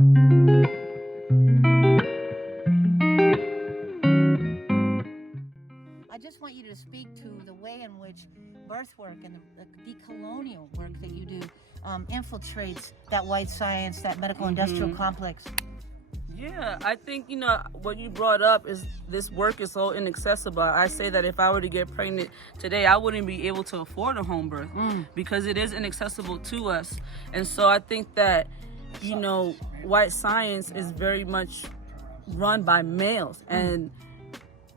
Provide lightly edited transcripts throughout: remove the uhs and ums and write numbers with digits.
I just want you to speak to the way in which birth work and the decolonial work that you do infiltrates that white science, that medical industrial complex. Yeah, I think, what you brought up is this work is so inaccessible. I say that if I were to get pregnant today, I wouldn't be able to afford a home birth because it is inaccessible to us. And so I think that, white science is very much run by males, and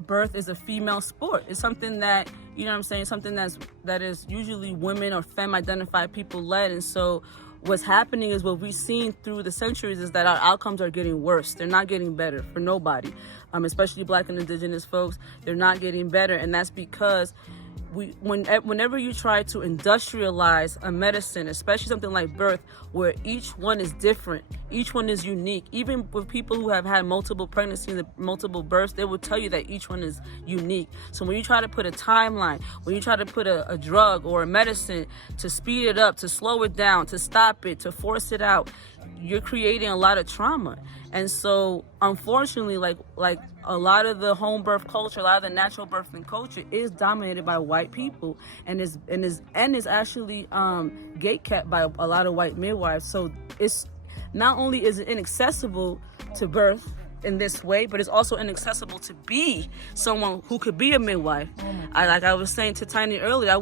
birth is a female sport. It's something that, something that is usually women or femme identified people led. And so what's happening is what we've seen through the centuries is that our outcomes are getting worse. They're not getting better for nobody, especially Black and Indigenous folks. They're not getting better, and that's because whenever you try to industrialize a medicine, especially something like birth, where each one is different, each one is unique. Even with people who have had multiple pregnancies and multiple births, they will tell you that each one is unique. So when you try to put a timeline, when you try to put a drug or a medicine to speed it up, to slow it down, to stop it, to force it out, you're creating a lot of trauma. And so unfortunately, like a lot of the home birth culture, a lot of the natural birthing culture is dominated by white people and is actually gatekept by a lot of white midwives. So it's not only is it inaccessible to birth in this way, but it's also inaccessible to be someone who could be a midwife. Like I was saying to Tiny earlier, I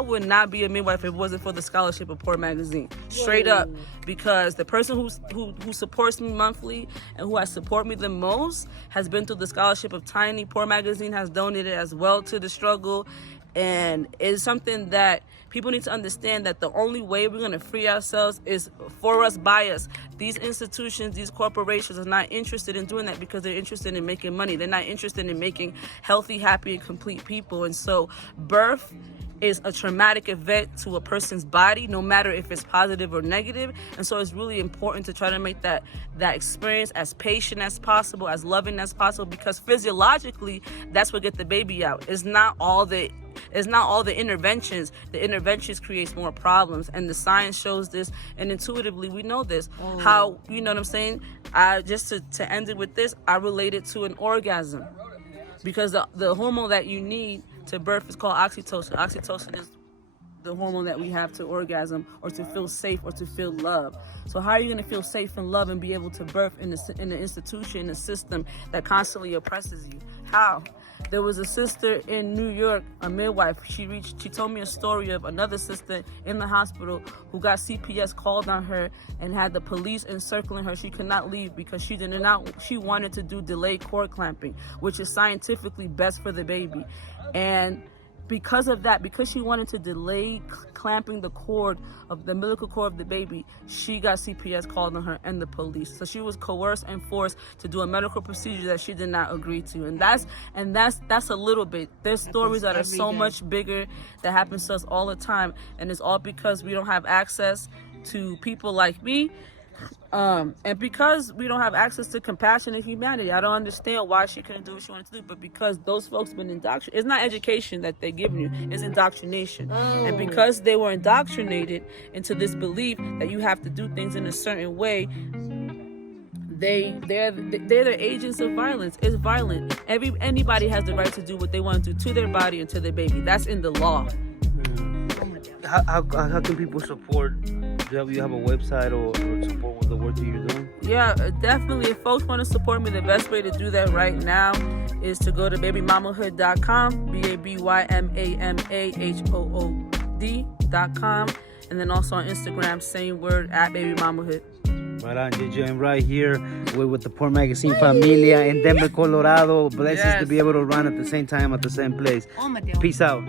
would not be a midwife if it wasn't for the scholarship of Poor Magazine. Straight up. Because the person who supports me monthly and who has supported me the most has been through the scholarship of Tiny. Poor Magazine has donated as well to the struggle. And it's something that people need to understand, that the only way we're going to free ourselves is for us, by us. These institutions, these corporations are not interested in doing that because they're interested in making money. They're not interested in making healthy, happy, and complete people. And so birth is a traumatic event to a person's body, no matter if it's positive or negative. And so it's really important to try to make that experience as patient as possible, as loving as possible, because physiologically, that's what gets the baby out. It's not all the interventions. The interventions creates more problems, and the science shows this, and intuitively we know this. How, you know what I'm saying? Just to end it with this, I relate it to an orgasm, because the hormone that you need to birth is called oxytocin. Oxytocin is the hormone that we have to orgasm or to feel safe or to feel love. So how are you going to feel safe and love and be able to birth in an institution, in a system that constantly oppresses you? How? There was a sister in New York, a midwife. She told me a story of another sister in the hospital who got CPS called on her and had the police encircling her. She could not leave because she wanted to do delayed cord clamping, which is scientifically best for the baby. And because of that, because she wanted to delay clamping the umbilical cord of the baby, she got CPS called on her and the police. So she was coerced and forced to do a medical procedure that she did not agree to. And that's a little bit. There's stories that are so much bigger that happens to us all the time, and it's all because we don't have access to people like me. And because we don't have access to compassion and humanity, I don't understand why she couldn't do what she wanted to do. But because those folks have been indoctrinated, it's not education that they're giving you, it's indoctrination. And because they were indoctrinated into this belief that you have to do things in a certain way, they're the agents of violence. It's violent. Anybody has the right to do what they want to do to their body and to their baby. That's in the law. How can people support? Do you have a website or support with the work that you're doing? Yeah, definitely. If folks want to support me, the best way to do that right now is to go to babymamahood.com, BABYMAMAHOOD.com, and then also on Instagram, same word, @babymamahood. Right on, Juju. I'm right here with the Poor Magazine Familia in Denver, Colorado. Blessed to be able to run at the same time at the same place. Peace out.